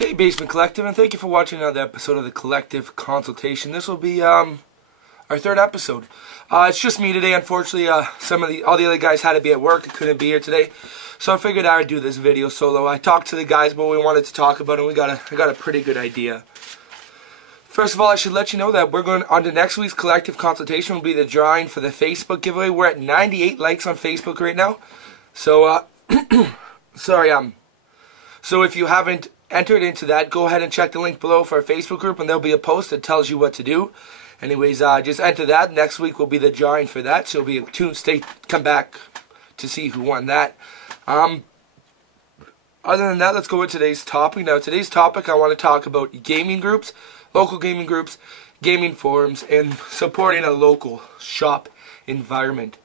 Hey Basement Collective, and thank you for watching another episode of the Collective Consultation. This will be our third episode. It's just me today, unfortunately. All the other guys had to be at work and couldn't be here today, so I figured I would do this video solo. I talked to the guys about what we wanted to talk about, and I got a pretty good idea. First of all, I should let you know that we're going on to next week's Collective Consultation. Will be the drawing for the Facebook giveaway. We're at 98 likes on Facebook right now, so so if you haven't entered into that, go ahead and check the link below for our Facebook group, and there'll be a post that tells you what to do. Anyways, just enter that. Next week will be the drawing for that, so be tuned. Come back to see who won that. Other than that, let's go with today's topic. Now, today's topic, I want to talk about gaming groups, local gaming groups, gaming forums, and supporting a local shop environment.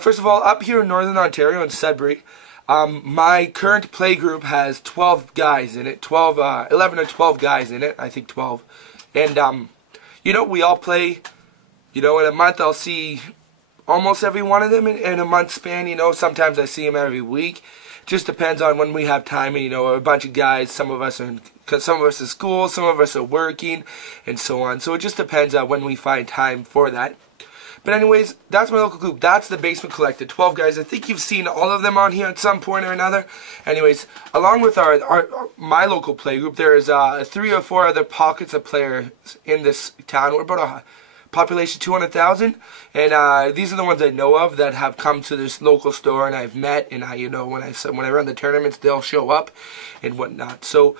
First of all, up here in Northern Ontario in Sudbury, my current play group has 12 guys in it, 11 or 12 guys in it, I think 12. And, you know, we all play, you know, in a month I'll see almost every one of them in a month span, you know. Sometimes I see them every week. Just depends on when we have time, and, you know, a bunch of guys, some of us are in school, some of us are working, and so on. So it just depends on when we find time for that. But anyways, that's my local group. That's the Basement Collective. 12 guys. I think you've seen all of them on here at some point or another. Anyways, along with my local play group, there's 3 or 4 other pockets of players in this town. We're about a population of 200,000, and these are the ones I know of that have come to this local store and I've met, and you know, when I run the tournaments, they'll show up and whatnot. So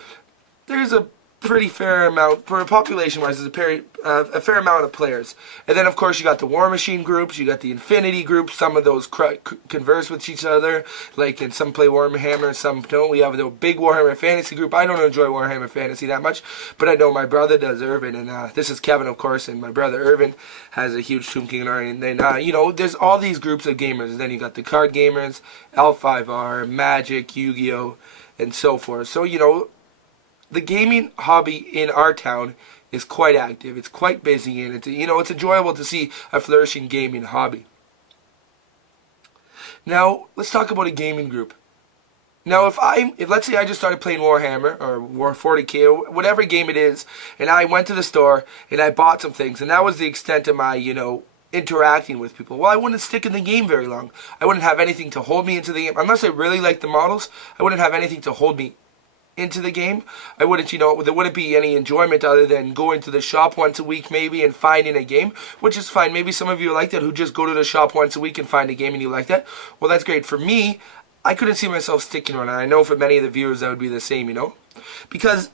there's a pretty fair amount, for population-wise, there's a fair amount of players. And then, of course, you got the War Machine groups, you got the Infinity groups. Some of those converse with each other, like, and some play Warhammer, some don't. We have the big Warhammer Fantasy group. I don't enjoy Warhammer Fantasy that much, but I know my brother does, Irvin, and this is Kevin, of course, and my brother Irvin has a huge Tomb King army. And then, you know, there's all these groups of gamers. And then you got the card gamers, L5R, Magic, Yu-Gi-Oh, and so forth. So, you know, the gaming hobby in our town is quite active. It's quite busy, and it's enjoyable to see a flourishing gaming hobby. Now, let's talk about a gaming group. Now, if let's say I just started playing Warhammer or War 40K or whatever game it is, and I went to the store and I bought some things, and that was the extent of my, you know, interacting with people. Well, I wouldn't stick in the game very long. I wouldn't have anything to hold me into the game. Unless I really like the models, I wouldn't have anything to hold me into the game. I wouldn't, you know, there wouldn't be any enjoyment other than going to the shop once a week maybe and finding a game, which is fine. Maybe some of you are like that, who just go to the shop once a week and find a game and you like that. Well, that's great. For me, I couldn't see myself sticking on it. I know for many of the viewers that would be the same, you know, because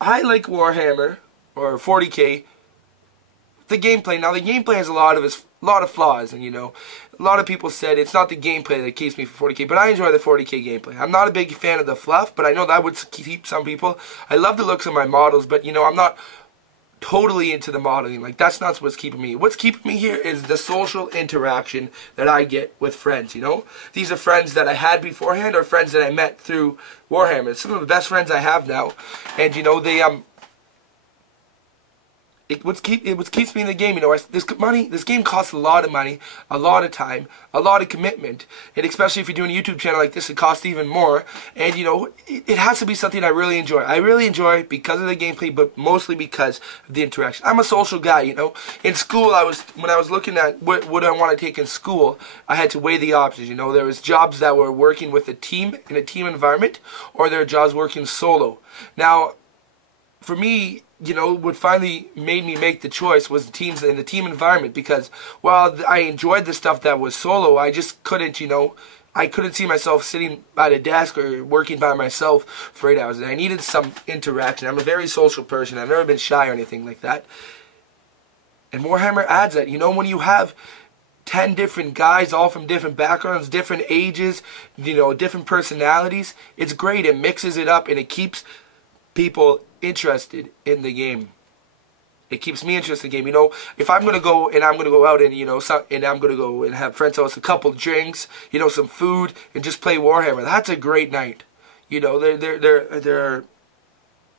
I like Warhammer or 40K. The gameplay. Now, the gameplay has a lot of flaws, and, you know, a lot of people said it's not the gameplay that keeps me for 40K, but I enjoy the 40K gameplay. I'm not a big fan of the fluff, but I know that would keep some people. I love the looks of my models, but, you know, I'm not totally into the modeling. Like, that's not what's keeping me. What's keeping me here is the social interaction that I get with friends, you know. These are friends that I had beforehand or friends that I met through Warhammer. It's some of the best friends I have now, and, you know, they What keeps me in the game, you know, this game costs a lot of money, a lot of time, a lot of commitment, and especially if you're doing a YouTube channel like this, it costs even more. And, you know, it has to be something I really enjoy. I really enjoy because of the gameplay, but mostly because of the interaction. I'm a social guy, you know. In school, when I was looking at what I want to take in school, I had to weigh the options. You know, there was jobs that were working with a team in a team environment, or there are jobs working solo. Now, for me, you know, what finally made me make the choice was the teams in the team environment, because while I enjoyed the stuff that was solo, I just couldn't, you know, I couldn't see myself sitting at a desk or working by myself for 8 hours. And I needed some interaction. I'm a very social person. I've never been shy or anything like that. And Warhammer adds that. You know, when you have 10 different guys, all from different backgrounds, different ages, you know, different personalities, it's great. It mixes it up, and it keeps people interested in the game. It keeps me interested in the game. You know, if I'm gonna go out and, you know, and I'm gonna go and have friends house, a couple drinks, you know, some food, and just play Warhammer, that's a great night. You know,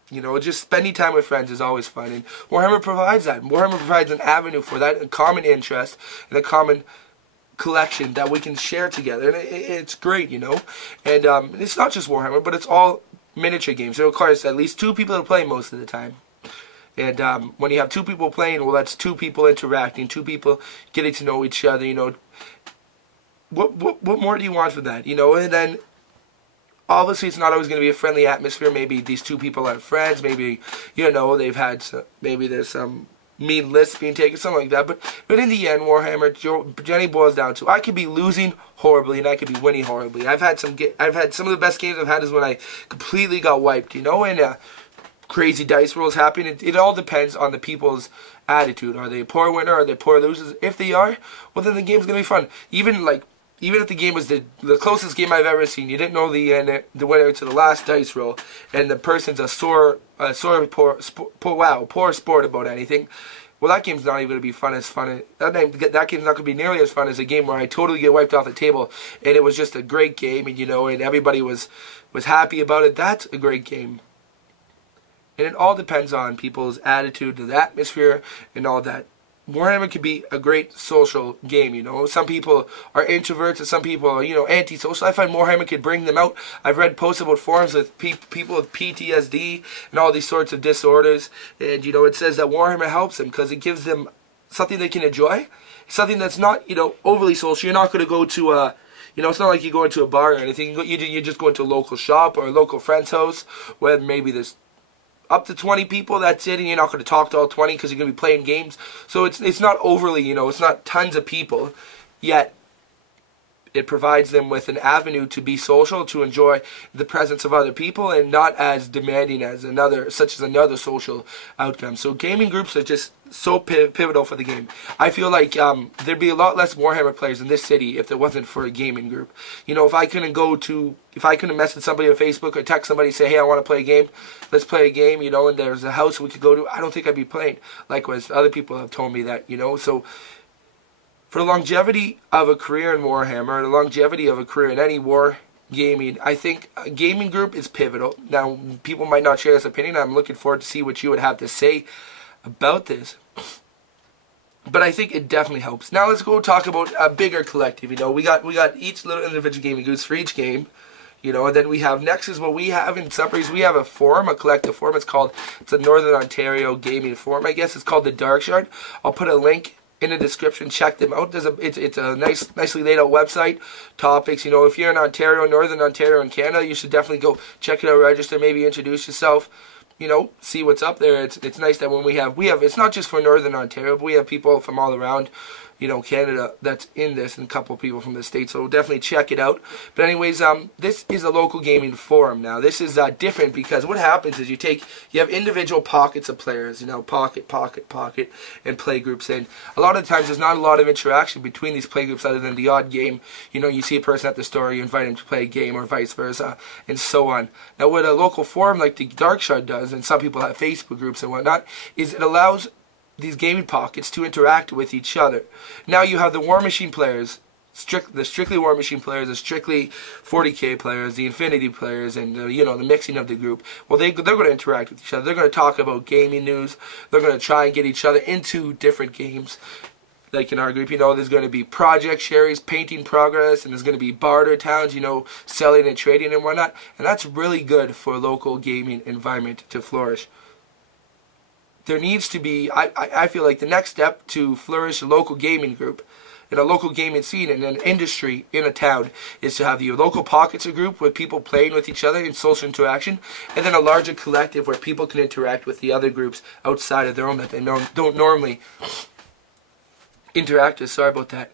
you know, just spending time with friends is always fun, and Warhammer provides that. Warhammer provides an avenue for that, a common interest and a common collection that we can share together, and it's great, you know. And it's not just Warhammer, but it's all miniature games. It requires at least 2 people to play most of the time. And when you have 2 people playing, well, that's 2 people interacting, 2 people getting to know each other. You know, what more do you want from that? You know, and then obviously it's not always going to be a friendly atmosphere. Maybe these 2 people aren't friends. Maybe, you know, they've had some, maybe there's some mean lists being taken, something like that. But in the end, Warhammer Jenny boils down to, I could be losing horribly and I could be winning horribly. I've had some of the best games I've had is when I completely got wiped. You know, and crazy dice rolls happen. It all depends on the people's attitude. Are they a poor winner? Are they poor losers? If they are, well, then the game's gonna be fun. Even if the game was the closest game I've ever seen, you didn't know the winner to the last dice roll, and the person's a poor sport about anything. Well, that game's not even going to be that game's not going to be nearly as fun as a game where I totally get wiped off the table, and it was just a great game, and you know, and everybody was happy about it. That's a great game. And it all depends on people's attitude to the atmosphere and all that. Warhammer can be a great social game, you know. Some people are introverts and some people are, you know, antisocial. I find Warhammer can bring them out. I've read posts about forums with people with PTSD and all these sorts of disorders. And, you know, it says that Warhammer helps them because it gives them something they can enjoy. Something that's not, you know, overly social. You're not going to go to a, you know, it's not like you go into a bar or anything. You just go into a local shop or a local friend's house where maybe there's up to 20 people, that's it, and you're not going to talk to all 20 because you're going to be playing games. So it's not overly, you know, it's not tons of people, yet it provides them with an avenue to be social, to enjoy the presence of other people, and not as demanding as another social outcome. So gaming groups are just so pivotal for the game. I feel like there'd be a lot less Warhammer players in this city if there wasn't for a gaming group. You know, if I couldn't message somebody on Facebook or text somebody, say, hey, I want to play a game, let's play a game, you know, and there's a house we could go to, I don't think I'd be playing. Likewise, other people have told me that, you know. So for the longevity of a career in Warhammer, the longevity of a career in any war gaming, I think a gaming group is pivotal. Now, people might not share this opinion. I'm looking forward to see what you would have to say about this. But I think it definitely helps. Now let's go talk about a bigger collective. You know, we got each little individual gaming groups for each game. You know, and then we have, next is what we have in Sudbury, we have a forum, a collective forum. It's a Northern Ontario gaming forum, I guess. It's called the Dark Shard. I'll put a link in the description. Check them out. It's a nicely laid out website. Topics, you know, if you're in Ontario, Northern Ontario in Canada, you should definitely go check it out, register, maybe introduce yourself. You know, see what's up there. It's nice that when we have it's not just for Northern Ontario, but we have people from all around, you know, Canada that's in this, and a couple of people from the States, so definitely check it out. But anyways, this is a local gaming forum now. This is different because what happens is you have individual pockets of players, you know, pocket, and play groups, and a lot of the times there's not a lot of interaction between these play groups other than the odd game. You know, you see a person at the store, you invite him to play a game, or vice versa, and so on. Now what a local forum like the Dark Shard does, and some people have Facebook groups and whatnot, is it allows these gaming pockets to interact with each other. Now you have the War Machine players, the strictly War Machine players, the strictly 40k players, the Infinity players, and you know, the mixing of the group. Well, they're going to interact with each other. They're going to talk about gaming news. They're going to try and get each other into different games. Like in our group, you know, there's going to be project shares, painting progress, and there's going to be barter towns, you know, selling and trading and whatnot. And that's really good for a local gaming environment to flourish. There needs to be, I feel like the next step to flourish a local gaming group in a local gaming scene in an industry in a town is to have your local pockets of group with people playing with each other in social interaction, and then a larger collective where people can interact with the other groups outside of their own that they don't normally interact with. Sorry about that.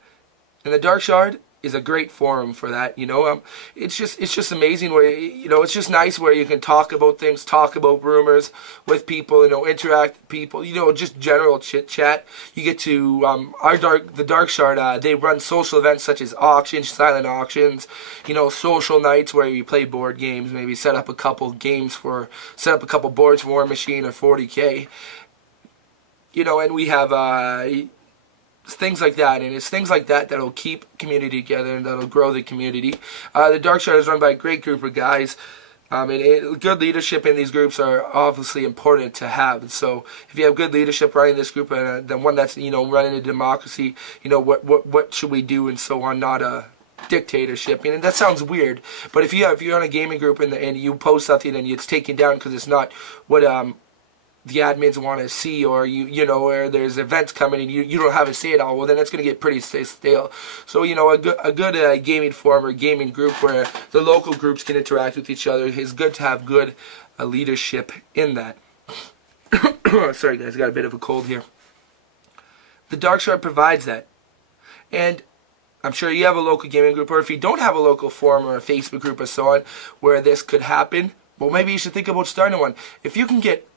And the Dark Shard is a great forum for that, you know. It's just amazing where, you know, it's just nice where you can talk about things, talk about rumors with people, you know, interact with people, you know, just general chit chat. You get to the Dark Shard. They run social events such as auctions, silent auctions, you know, social nights where you play board games, maybe set up a couple boards for War Machine or 40k, you know, and we have things like that, and it's things like that that'll keep community together and that'll grow the community. The Dark Shard is run by a great group of guys, and good leadership in these groups are obviously important to have. And so if you have good leadership running this group, and then one that's, you know, running a democracy, you know, what should we do and so on, not dictatorship. And that sounds weird, but if you're on a gaming group and you post something and it's taken down because it's not what the admins want to see, or you know, or there's events coming and you don't have a say at all, well then it's going to get pretty stale. So you know, a good gaming forum or gaming group where the local groups can interact with each other is good to have good leadership in that. Sorry guys, I got a bit of a cold here. The Darkshard provides that. And I'm sure you have a local gaming group, or if you don't have a local forum or a Facebook group or so on where this could happen, well maybe you should think about starting one. If you can get,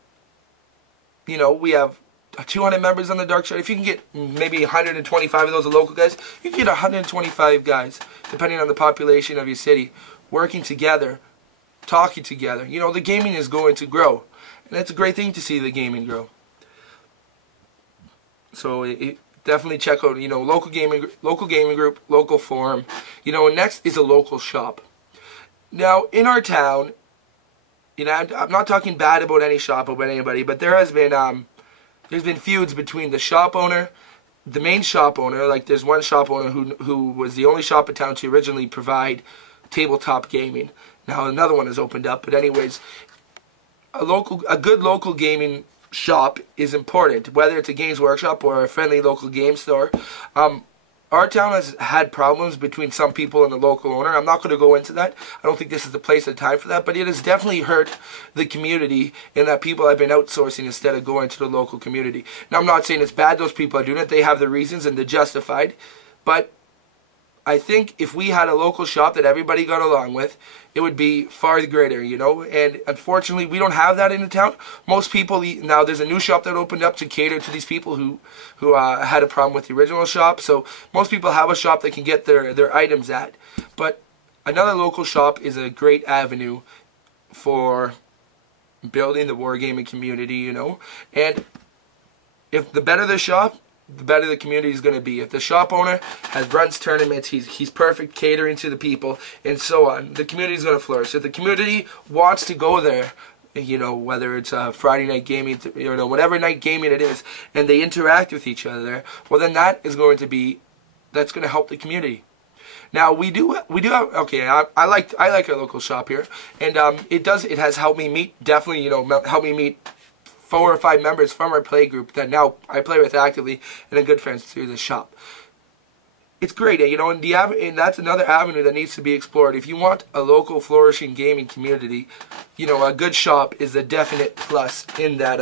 you know, we have 200 members on the Darkshard. If you can get maybe 125 of those are local guys, you can get 125 guys, depending on the population of your city, working together, talking together. You know, the gaming is going to grow. And it's a great thing to see the gaming grow. So definitely check out, you know, local gaming group, local forum. You know, and next is a local shop. Now, in our town, you know, I'm not talking bad about any shop or about anybody, but there's been feuds between the shop owner, the main shop owner. Like there's one shop owner who was the only shop in town to originally provide tabletop gaming. Now another one has opened up, but anyways, a good local gaming shop is important, whether it's a Games Workshop or a friendly local game store. Our town has had problems between some people and the local owner. I'm not going to go into that. I don't think this is the place or time for that, but it has definitely hurt the community in that people have been outsourcing instead of going to the local community. Now, I'm not saying it's bad those people are doing it. They have the reasons and they're justified, but I think if we had a local shop that everybody got along with, it would be far greater, you know. And unfortunately, we don't have that in the town. Most people, now there's a new shop that opened up to cater to these people who had a problem with the original shop. So most people have a shop they can get their items at. But another local shop is a great avenue for building the wargaming community, you know. And if the better the shop, the better the community is going to be. If the shop owner runs tournaments, he's perfect catering to the people, and so on, the community is going to flourish. If the community wants to go there, you know, whether it's Friday night gaming, you know, whatever night gaming it is, and they interact with each other there, well then that's going to help the community. Now we do have, okay, I like our local shop here, and it has helped me meet, definitely, you know, help me meet 4 or 5 members from our play group that now I play with actively and are good friends through the shop. It's great, you know, and that's another avenue that needs to be explored. If you want a local flourishing gaming community, you know, a good shop is a definite plus in that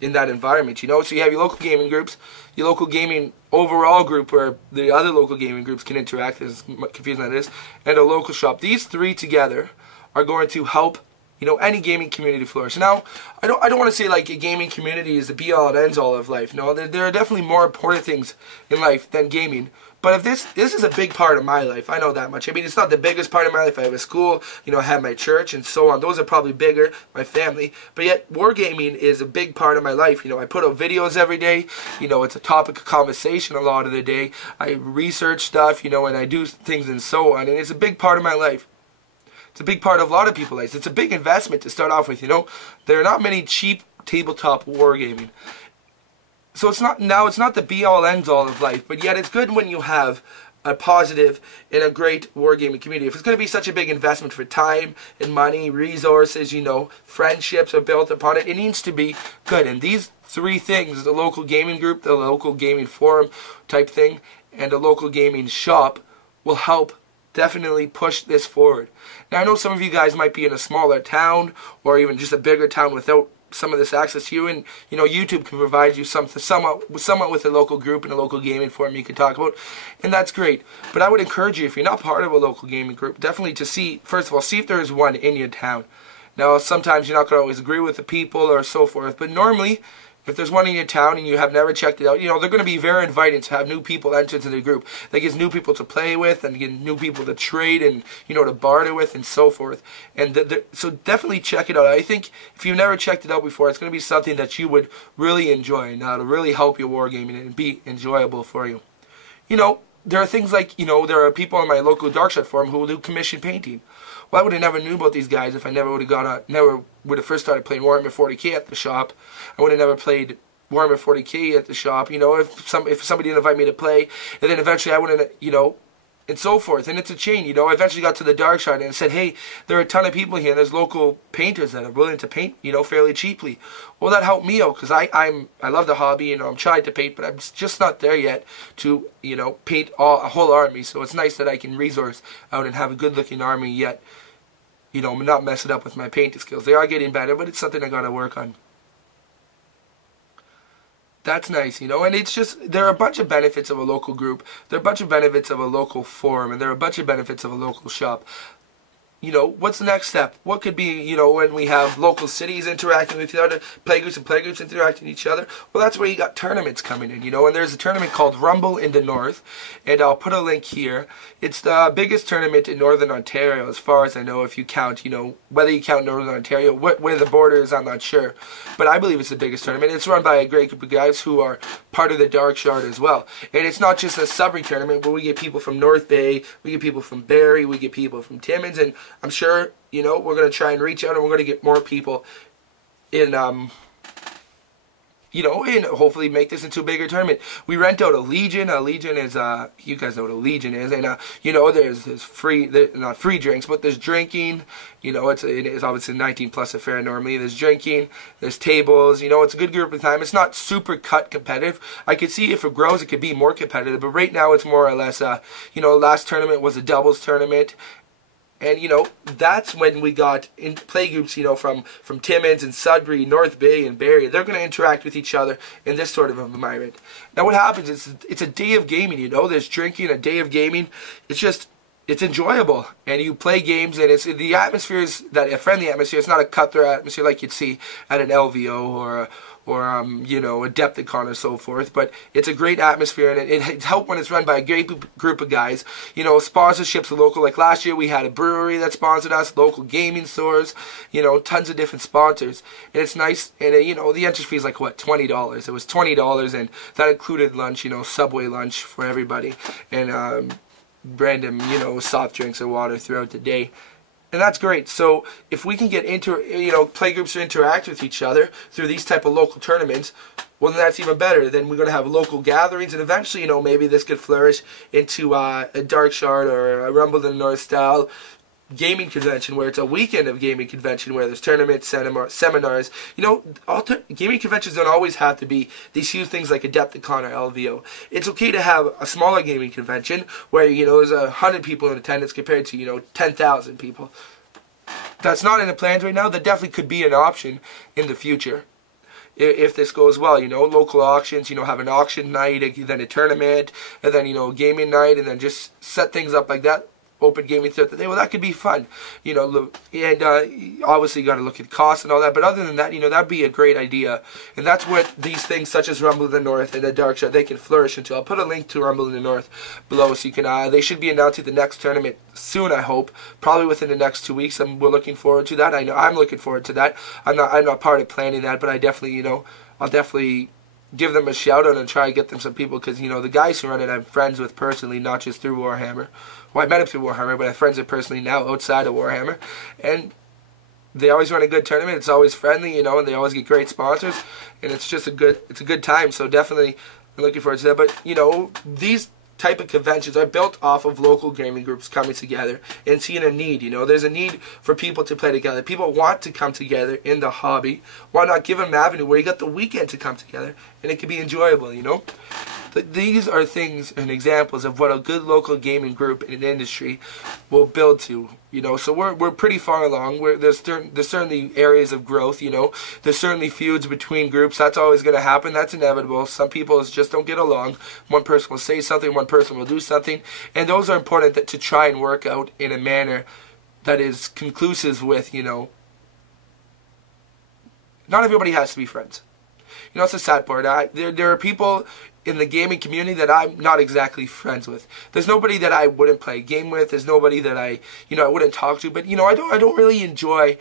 environment, you know. So you have your local gaming groups, your local gaming overall group where the other local gaming groups can interact, as confusing as that is, and a local shop. These three together are going to help, you know, any gaming community flourish. Now, I don't want to say like a gaming community is the be-all and ends-all of life. No, there are definitely more important things in life than gaming. But if this is a big part of my life, I know that much. I mean, it's not the biggest part of my life. I have a school, you know, I have my church and so on. Those are probably bigger, my family. But yet, wargaming is a big part of my life. You know, I put out videos every day. You know, it's a topic of conversation a lot of the day. I research stuff, you know, and I do things and so on. And it's a big part of my life. It's a big part of a lot of people's lives. It's a big investment to start off with, you know. There are not many cheap tabletop wargaming. So it's not the be-all ends-all of life, but yet it's good when you have a positive and a great wargaming community. If it's going to be such a big investment for time and money, resources, you know, friendships are built upon it, it needs to be good. And these three things, the local gaming group, the local gaming forum type thing, and a local gaming shop will help definitely push this forward. Now I know some of you guys might be in a smaller town or even just a bigger town without some of this access to you, and you know, YouTube can provide you somewhat with a local group and a local gaming forum you can talk about, and that's great. But I would encourage you, if you're not part of a local gaming group, definitely to see, first of all, see if there is one in your town. Now sometimes you're not going to always agree with the people or so forth, but normally if there's one in your town and you have never checked it out, you know, they're going to be very inviting to have new people enter into the group. That gives new people to play with and get new people to trade and, you know, to barter with and so forth. And so definitely check it out. I think if you've never checked it out before, it's going to be something that you would really enjoy. Now, to really help your wargaming and be enjoyable for you. You know, there are things like, you know, there are people on my local Darkshard forum who will do commission painting. Well, I would have never knew about these guys if I never would have first started playing Warhammer 40k at the shop. I would have never played Warhammer 40k at the shop. You know, if somebody didn't invite me to play, and then eventually I wouldn't, you know, and so forth. And it's a chain, you know. I eventually got to the dark side and said, hey, there are a ton of people here, and there's local painters that are willing to paint, you know, fairly cheaply. Well, that helped me out, because I love the hobby, you know. I'm trying to paint, but I'm just not there yet to, you know, paint a whole army. So it's nice that I can resource out and have a good looking army, yet, you know, not mess it up with my painting skills. They are getting better, but it's something I gotta work on. That's nice, you know, and it's just, there are a bunch of benefits of a local group, there are a bunch of benefits of a local forum, and there are a bunch of benefits of a local shop. You know, what's the next step? What could be, you know, when we have local cities interacting with each other, playgroups and playgroups interacting with each other? Well, that's where you got tournaments coming in, you know, and there's a tournament called Rumble in the North, and I'll put a link here. It's the biggest tournament in Northern Ontario, as far as I know, if you count, you know, whether you count Northern Ontario, where the border is, I'm not sure. But I believe it's the biggest tournament. It's run by a great group of guys who are part of the Dark Shard as well. And it's not just a Sudbury tournament where we get people from North Bay, we get people from Barrie, we get people from Timmins, and I'm sure, you know, we're going to try and reach out, and we're going to get more people in, you know, and hopefully make this into a bigger tournament. We rent out a Legion. A Legion is, you guys know what a Legion is, and, you know, there's free, not free drinks, but there's drinking. You know, it is obviously a 19+ affair normally. There's drinking, there's tables, you know, it's a good group of time. It's not super cut competitive. I could see if it grows, it could be more competitive, but right now it's more or less, you know, last tournament was a doubles tournament. And, you know, that's when we got in playgroups, you know, from Timmins and Sudbury, North Bay and Barrie. They're going to interact with each other in this sort of environment. Now what happens is it's a day of gaming, you know. There's drinking, a day of gaming. It's just, it's enjoyable. And you play games, and it's, the atmosphere is that a friendly atmosphere. It's not a cutthroat atmosphere like you'd see at an LVO or you know, a Adepticon or so forth, but it's a great atmosphere, and it's helped when it's run by a great group of guys. You know, sponsorships are local. Like last year, we had a brewery that sponsored us, local gaming stores, you know, tons of different sponsors, and it's nice. And you know, the entry fee is like what, $20. It was $20, and that included lunch, you know, Subway lunch for everybody, and random, you know, soft drinks or water throughout the day. And that's great. So if we can get into, you know, playgroups to interact with each other through these type of local tournaments, well, then that's even better. Then we're going to have local gatherings, and eventually, you know, maybe this could flourish into a Dark Shard or a Rumble in the North style gaming convention, where it's a weekend of gaming convention where there's tournaments, seminars. You know, gaming conventions don't always have to be these huge things like Adepticon or LVO. It's okay to have a smaller gaming convention where, you know, there's 100 people in attendance compared to, you know, 10,000 people. That's not in the plans right now. That definitely could be an option in the future if this goes well. You know, local auctions, you know, have an auction night, then a tournament, and then, you know, a gaming night, and then just set things up like that. Open gaming throughout the day. Well, that could be fun, you know, and obviously you got to look at costs and all that, but other than that, you know, that'd be a great idea. And that's what these things such as Rumble in the North and the Dark Shard, they can flourish into. I'll put a link to Rumble in the North below, so you can, they should be announcing the next tournament soon, I hope, probably within the next 2 weeks, and we're looking forward to that. I know I'm looking forward to that. I'm not part of planning that, but I definitely, you know, I'll definitely give them a shout out and try to get them some people, because, you know, the guys who run it I'm friends with personally, not just through Warhammer. Well, I met them through Warhammer, but I'm friends with personally now outside of Warhammer, and they always run a good tournament. It's always friendly, you know, and they always get great sponsors, and it's just a good time. So definitely I'm looking forward to that. But, you know, these type of conventions are built off of local gaming groups coming together and seeing a need. You know, there's a need for people to play together. People want to come together in the hobby. Why not give them an avenue where you got the weekend to come together and it can be enjoyable, you know? These are things and examples of what a good local gaming group in an industry will build to, you know. So we're pretty far along. There's certainly areas of growth, you know. There's certainly feuds between groups. That's always going to happen. That's inevitable. Some people just don't get along. One person will say something, one person will do something, and those are important to try and work out in a manner that is conclusive with, you know, not everybody has to be friends. You know, it's a sad part. There are people in the gaming community that I'm not exactly friends with. There's nobody that I wouldn't play a game with. There's nobody that I wouldn't talk to. But, you know, I don't really enjoy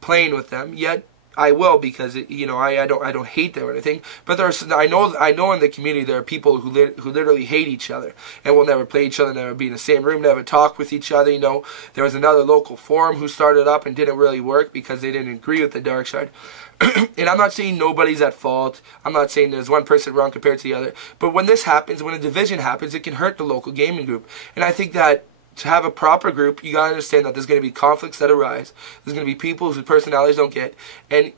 playing with them. Yet I will, because I don't hate them or anything. But I know in the community there are people who literally hate each other and will never play each other, never be in the same room, never talk with each other. There was another local forum who started up and didn't really work because they didn't agree with the dark side. And I'm not saying nobody's at fault. I'm not saying there's one person wrong compared to the other. But when this happens, when a division happens, it can hurt the local gaming group. And I think that to have a proper group, you gotta understand that there's going to be conflicts that arise. There's going to be people whose personalities don't get. And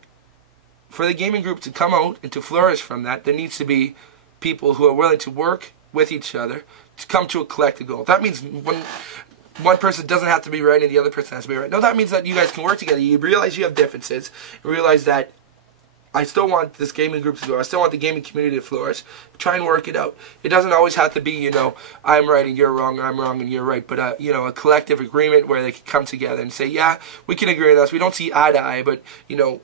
for the gaming group to come out and to flourish from that, there needs to be people who are willing to work with each other to come to a collective goal. That means one person doesn't have to be right and the other person has to be right. No, that means that you guys can work together. You realize you have differences. You realize that I still want this gaming group to grow. I still want the gaming community to flourish. Try and work it out. It doesn't always have to be, I'm right and you're wrong, or I'm wrong and you're right. But, a collective agreement where they can come together and say, yeah, we can agree on this. We don't see eye to eye, but,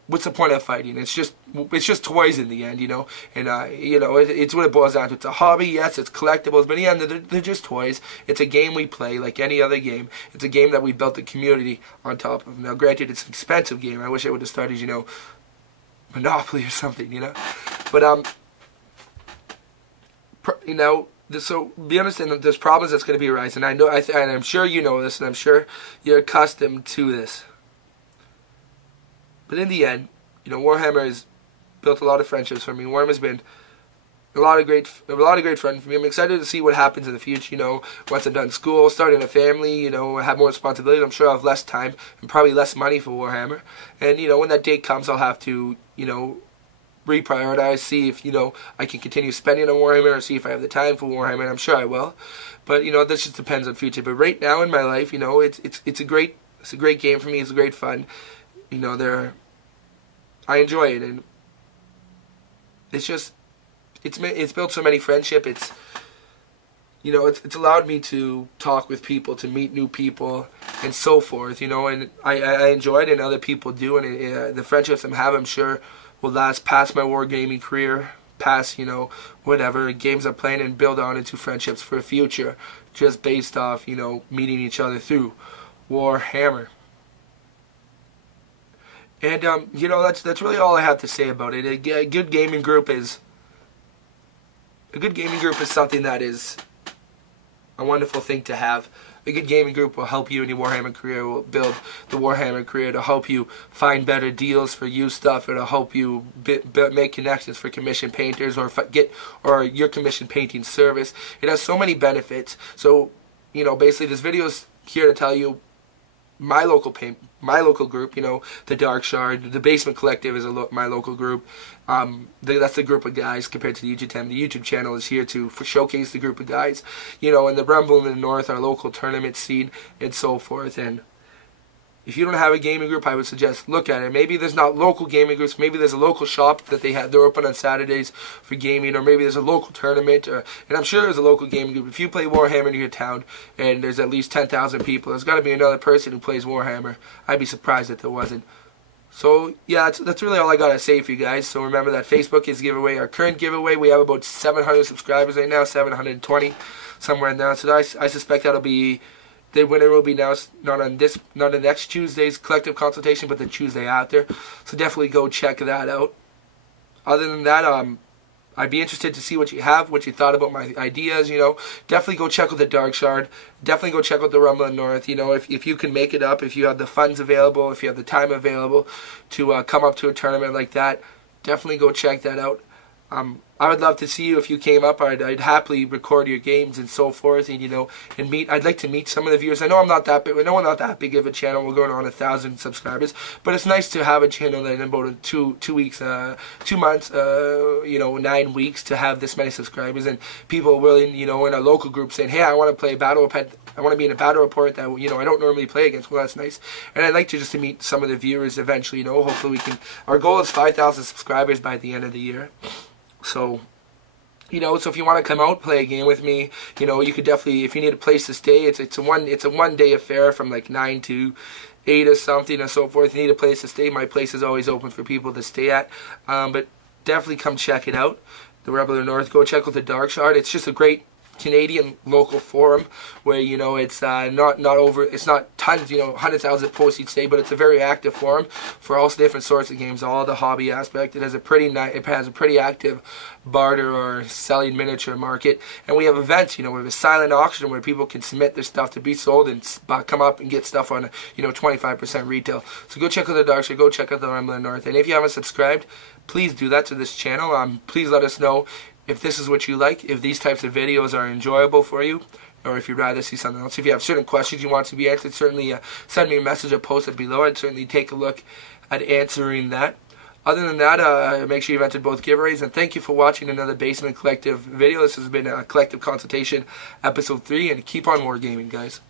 what's the point of fighting? It's just toys in the end, And, it's what it boils down to. It's a hobby, yes, it's collectibles, but in the end, they're just toys. It's a game we play like any other game. It's a game that we built a community on top of. Now, granted, it's an expensive game. I wish I would have started, Monopoly or something, But, so we understand that there's problems that's going to be arising. And I'm sure you know this, and I'm sure you're accustomed to this. But in the end, Warhammer has built a lot of friendships for me. Warhammer's been a lot of great fun for me. I'm excited to see what happens in the future. Once I'm done school, starting a family, have more responsibility. I'm sure I'll have less time and probably less money for Warhammer. And when that date comes, I'll have to reprioritize, see if I can continue spending on Warhammer, or see if I have the time for Warhammer. And I'm sure I will. But this just depends on future. But right now in my life, it's a great game for me. It's great fun. I enjoy it, and it's built so many friendship. It's allowed me to talk with people, to meet new people, and so forth. And I enjoy it, and other people do. And the friendships I'm having, I'm sure, will last past my wargaming career, past whatever games I'm playing, and build on into friendships for the future, just based off meeting each other through Warhammer. And that's really all I have to say about it. A good gaming group is something that is a wonderful thing to have. A good gaming group will help you in your Warhammer career, will build the Warhammer career, to help you find better deals for you stuff, or to help you make connections for commission painters, or your commission painting service. It has so many benefits. So, basically this video is here to tell you my local group, the Dark Shard, the Basement Collective is my local group. That's the group of guys compared to the YouTube channel. The YouTube channel is here to showcase the group of guys, and the Rumble in the North, our local tournament scene, and so forth. And if you don't have a gaming group, I would suggest look at it. Maybe there's not local gaming groups. Maybe there's a local shop that they're open on Saturdays for gaming, or maybe there's a local tournament. And I'm sure there's a local gaming group. If you play Warhammer in your town and there's at least 10,000 people, there's got to be another person who plays Warhammer. I'd be surprised if there wasn't. So yeah, that's really all I gotta say for you guys. So remember that Facebook is giveaway. Our current giveaway, we have about 700 subscribers right now, 720 somewhere in there. So I suspect that'll be. The winner will be announced not on the next Tuesday's Collective Consultation, but the Tuesday after. So definitely go check that out. Other than that, I'd be interested to see what you thought about my ideas. Definitely go check out the Dark Shard. Definitely go check out the Rumble in North. If you can make it up, if you have the funds available, if you have the time available to come up to a tournament like that, definitely go check that out. I would love to see you if you came up. I'd happily record your games and so forth, and meet. I'd like to meet some of the viewers. I know I'm not that big. I know I'm not that big of a channel. We're going on 1,000 subscribers, but it's nice to have a channel that in about 2 weeks, 2 months, 9 weeks to have this many subscribers, and people willing, in a local group saying, hey, I want to play I want to be in a battle report that I don't normally play against. Well, that's nice, and I'd like to meet some of the viewers eventually. Hopefully we can. Our goal is 5,000 subscribers by the end of the year. So, so if you want to come out, play a game with me, you could definitely, if you need a place to stay, it's a one-day affair from like 9 to 8 or something and so forth. You need a place to stay. My place is always open for people to stay at. But definitely come check it out. The Rebel of the North. Go check out the Dark Shard. It's just a great Canadian local forum where, you know, it's it's not tons, you know, 100,000 posts each day, but it's a very active forum for all different sorts of games, all the hobby aspect. It has a pretty active barter or selling miniature market, and we have events. You know, we have a silent auction where people can submit their stuff to be sold and come up and get stuff on, you know, 25% retail. So go check out the Dark Side, go check out the Rambler North, and if you haven't subscribed, please do that to this channel. Please let us know if this is what you like, if these types of videos are enjoyable for you, or if you'd rather see something else. If you have certain questions you want to be answered, certainly send me a message or post it below. I'd certainly take a look at answering that. Other than that, make sure you've entered both giveaways, and thank you for watching another Basement Collective video. This has been Collective Consultation, Episode 3, and keep on wargaming, guys.